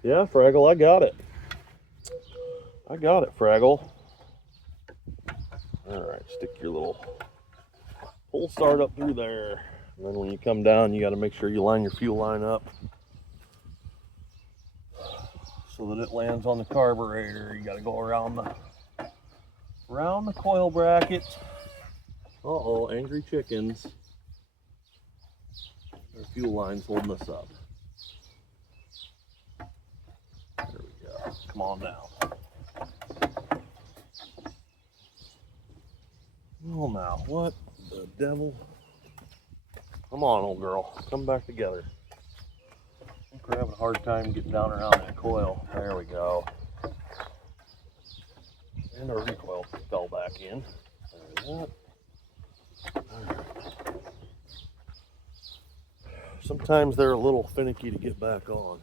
Yeah, Fraggle, I got it. I got it, Fraggle. All right, stick your little pull start up through there. And then when you come down, you got to make sure you line your fuel line up so that it lands on the carburetor. You got to go around the coil bracket. Uh-oh, angry chickens. Our fuel line's holding us up. There we go. Come on down. Oh, now, what the devil? Come on, old girl. Come back together. I think we're having a hard time getting down around that coil. There we go. And our recoil fell back in. There's that. All right. Sometimes they're a little finicky to get back on.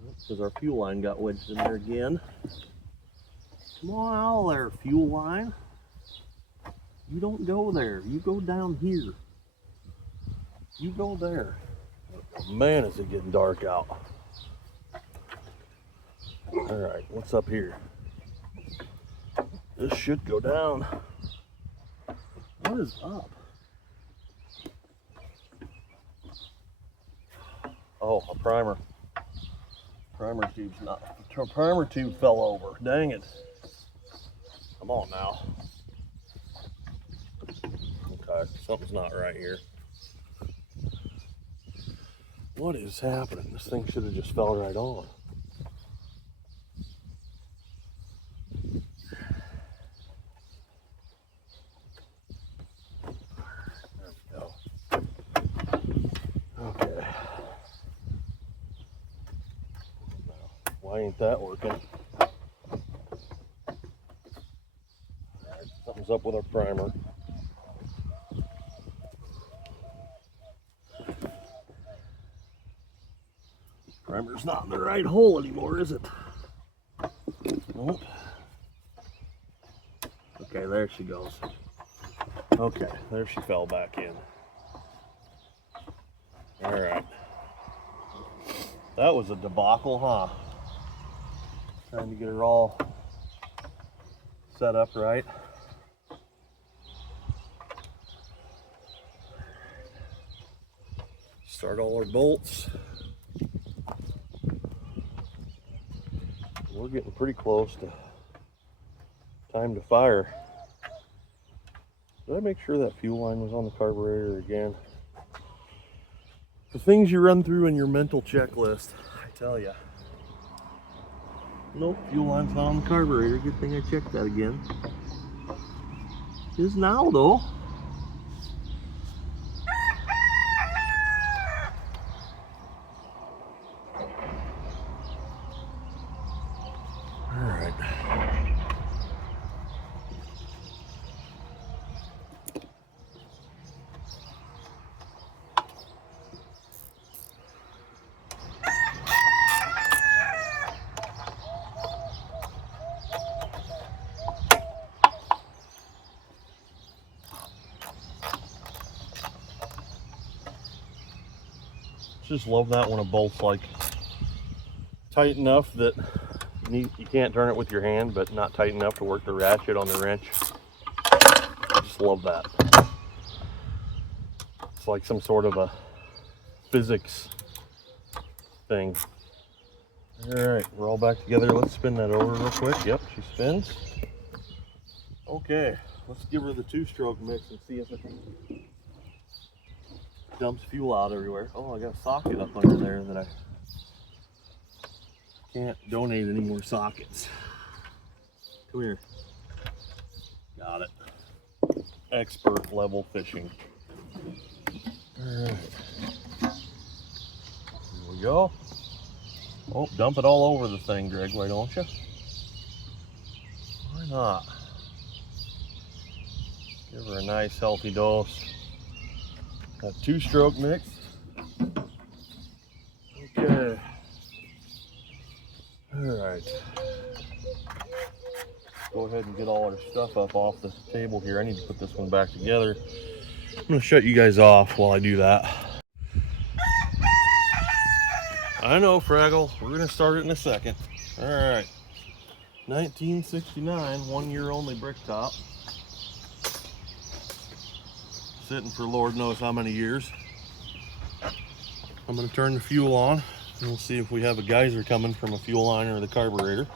Because our fuel line got wedged in there again. Come on out of there, fuel line. You don't go there. You go down here. You go there. Man, is it getting dark out. All right, what's up here? This should go down. What is up? Oh, a primer. Primer tube's not. Primer tube fell over. Dang it. Come on now. Okay, something's not right here. What is happening? This thing should have just fell right on. There we go. Okay. Why ain't that working? Alright, something's up with our primer. Primer's not in the right hole anymore, is it? Nope. Okay, there she goes. Okay, there she fell back in. Alright. That was a debacle, huh? Trying to get her all set up right. Start all our bolts. We're getting pretty close to time to fire. Did I make sure that fuel line was on the carburetor again? The things you run through in your mental checklist, I tell ya. Nope, fuel line's not on the carburetor. Good thing I checked that again. It is now though. Alright. Just love that when a bolt's like tight enough that you can't turn it with your hand, but not tight enough to work the ratchet on the wrench. I just love that. It's like some sort of a physics thing. Alright, we're all back together. Let's spin that over real quick. Yep, she spins. Okay, let's give her the 2-stroke mix and see if it dumps fuel out everywhere. Oh, I got a socket up under there that I can't donate any more sockets. Come here. Got it. Expert level fishing. Alright. Here we go. Oh, dump it all over the thing, Greg, why don't you? Why not? Give her a nice healthy dose. Got 2-stroke mix. Okay. Alright. Go ahead and get all our stuff up off the table here. I need to put this one back together. I'm going to shut you guys off while I do that. I know, Fraggle. We're going to start it in a second. Alright. 1969, 1 year only bricktop. Sitting for Lord knows how many years. I'm going to turn the fuel on and we'll see if we have a geyser coming from a fuel line or the carburetor.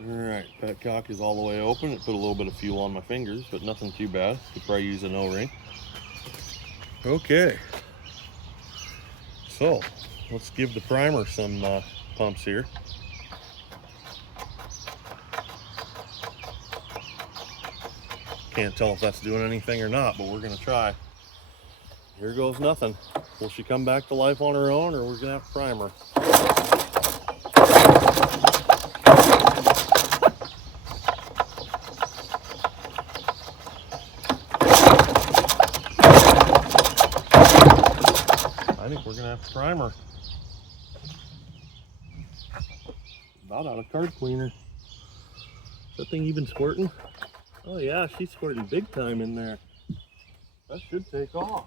Alright, petcock is all the way open. It put a little bit of fuel on my fingers, but nothing too bad. Could probably use an O-ring. Okay. So, let's give the primer some pumps here. Can't tell if that's doing anything or not, but we're going to try. Here goes nothing. Will she come back to life on her own, or we're going to have to prime her? I think we're going to have to prime her. About out of card cleaner. Is that thing even squirting? Oh yeah, she's squirting big time in there. That should take off.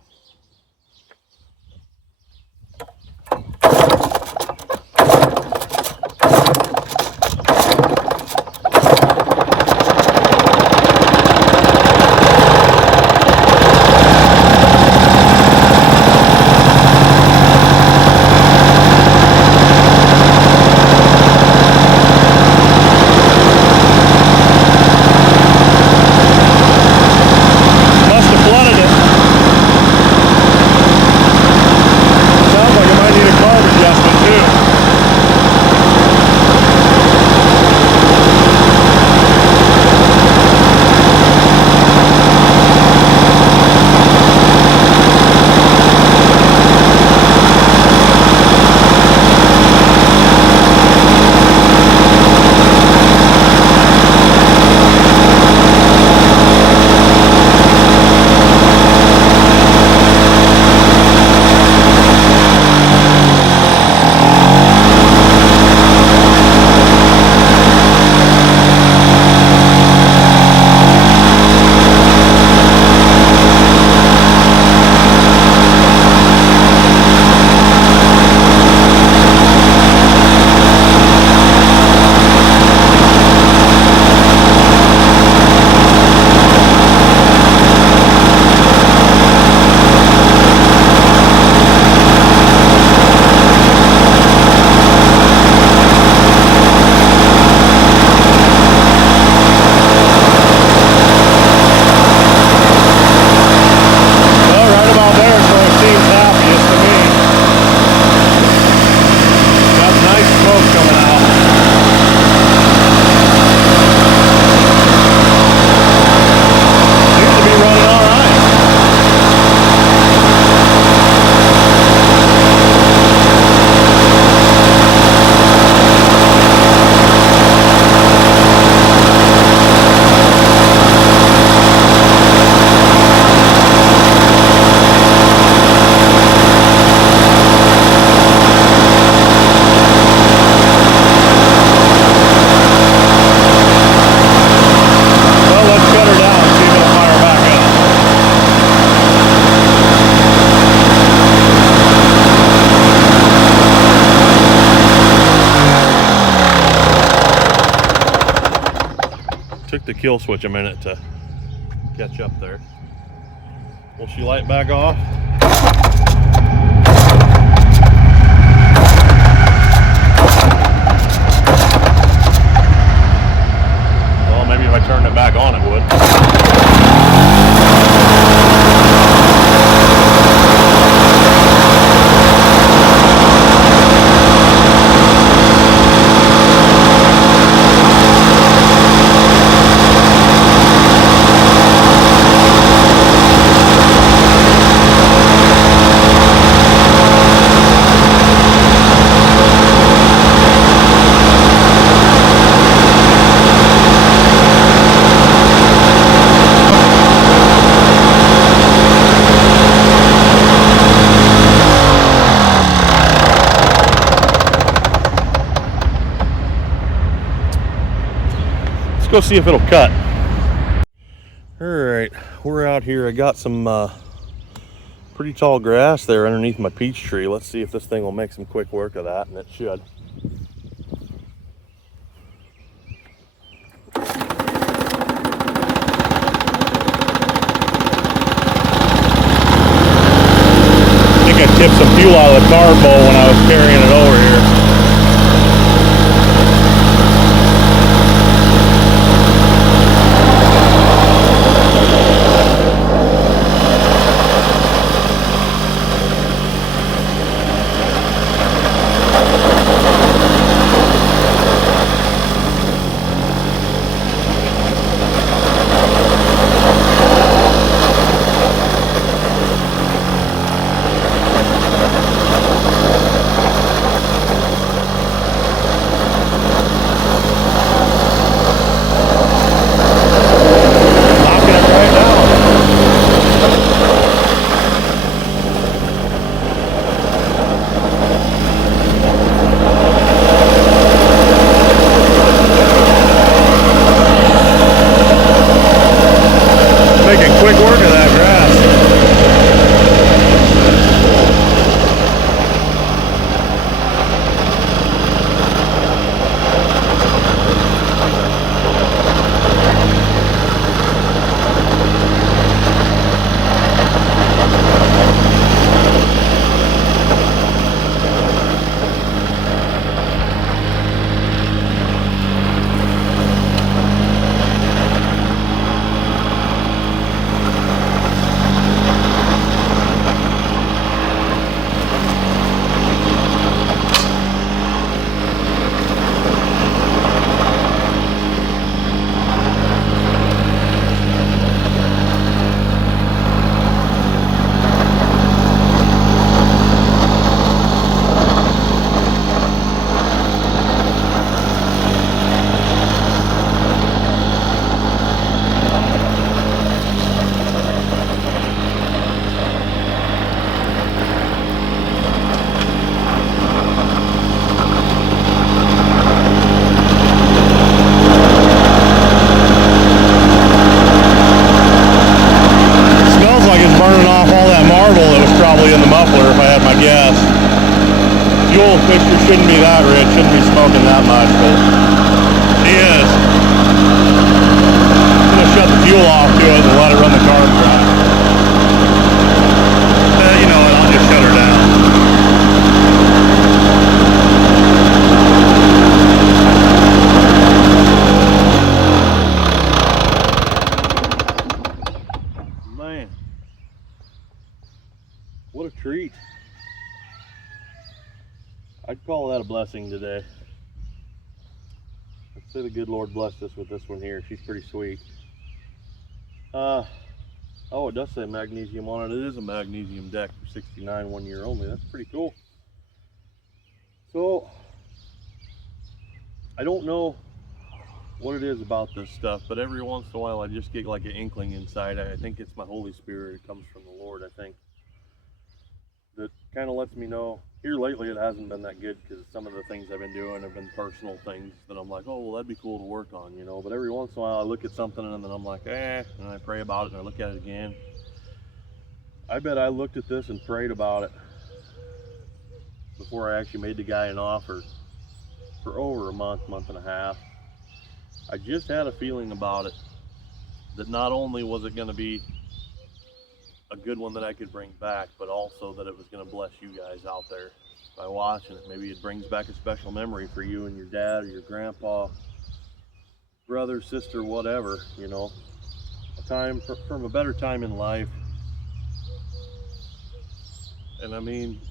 Took the kill switch a minute to catch up there. Will she light back off? Well, maybe if I turned it back on, it would. Go see if it'll cut. All right, we're out here. I got some pretty tall grass there underneath my peach tree. Let's see if this thing will make some quick work of that, and it should. I think I tipped some fuel out of the carb bowl when I was carrying it over here. Quick work of that grass. Fuel fixture shouldn't be that rich, shouldn't be smoking that much, but he is. I'm going to shut the fuel off to it and let it run the carb dry. You know what, I'll just shut her down. Man, what a treat. I'd call that a blessing today. I'd say the good Lord blessed us with this one here. She's pretty sweet. Oh, it does say magnesium on it. It is a magnesium deck for 69, 1 year only. That's pretty cool. So, I don't know what it is about this stuff, but every once in a while I just get like an inkling inside. I think it's my Holy Spirit. It comes from the Lord, I think. That kind of lets me know. Here lately it hasn't been that good because some of the things I've been doing have been personal things that I'm like, oh, well, that'd be cool to work on, you know. But every once in a while I look at something and then I'm like, and I pray about it and I look at it again. I bet I looked at this and prayed about it before I actually made the guy an offer for over a month, month and a half. I just had a feeling about it, that not only was it going to be a good one that I could bring back, but also that it was going to bless you guys out there by watching it. Maybe it brings back a special memory for you and your dad or your grandpa, brother, sister, whatever, you know, a time from a better time in life. And I mean,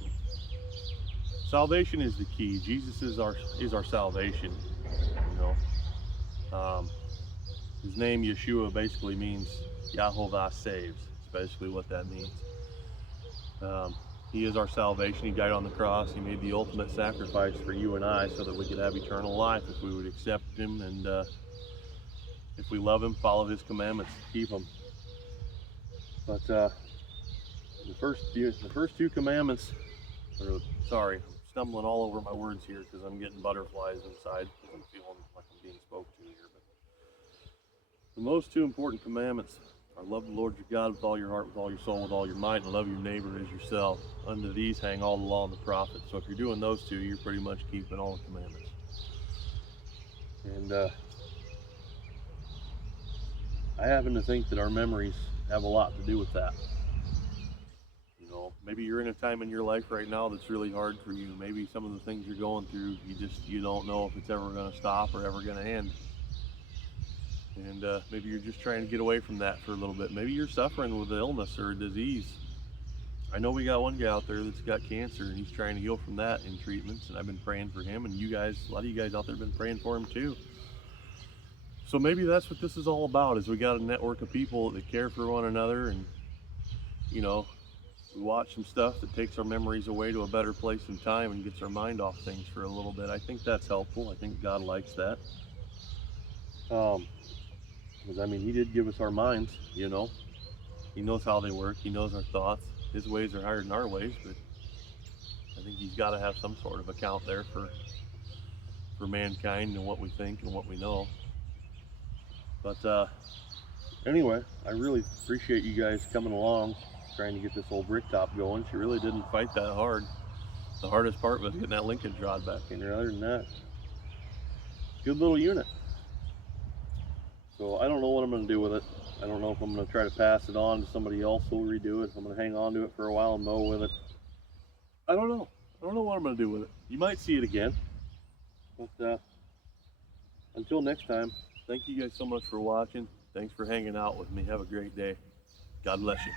salvation is the key. Jesus is our salvation, you know. His name Yeshua basically means Yahovah saves. It's basically what that means. He is our salvation. He died on the cross. He made the ultimate sacrifice for you and I so that we could have eternal life if we would accept him and if we love him, follow his commandments, keep them. But the first two commandments, or sorry, I'm stumbling all over my words here because I'm getting butterflies inside because I'm feeling like I'm being spoke to here. But the most two important commandments are love the Lord your God with all your heart, with all your soul, with all your might, and love your neighbor as yourself. Unto these hang all the law and the prophets. So if you're doing those two, you're pretty much keeping all the commandments. And I happen to think that our memories have a lot to do with that. You know, maybe you're in a time in your life right now that's really hard for you. Maybe some of the things you're going through, you don't know if it's ever going to stop or ever going to end. And maybe you're just trying to get away from that for a little bit. Maybe you're suffering with an illness or a disease. I know we got one guy out there that's got cancer and he's trying to heal from that in treatments, and I've been praying for him, and you guys, a lot of you guys out there have been praying for him too. So maybe that's what this is all about, is we got a network of people that care for one another, and you know, we watch some stuff that takes our memories away to a better place in time and gets our mind off things for a little bit. I think that's helpful. I think God likes that. Because I mean, he did give us our minds, you know. He knows how they work. He knows our thoughts. His ways are higher than our ways, but I think he's got to have some sort of account there for mankind and what we think and what we know. But anyway, I really appreciate you guys coming along, trying to get this old bricktop going. She really didn't fight that hard. The hardest part was getting that linkage rod back in there. Other than that, good little unit. So I don't know what I'm going to do with it. I don't know if I'm going to try to pass it on to somebody else who'll redo it. If I'm going to hang on to it for a while and mow with it. I don't know. I don't know what I'm going to do with it. You might see it again. But until next time, thank you guys so much for watching. Thanks for hanging out with me. Have a great day. God bless you.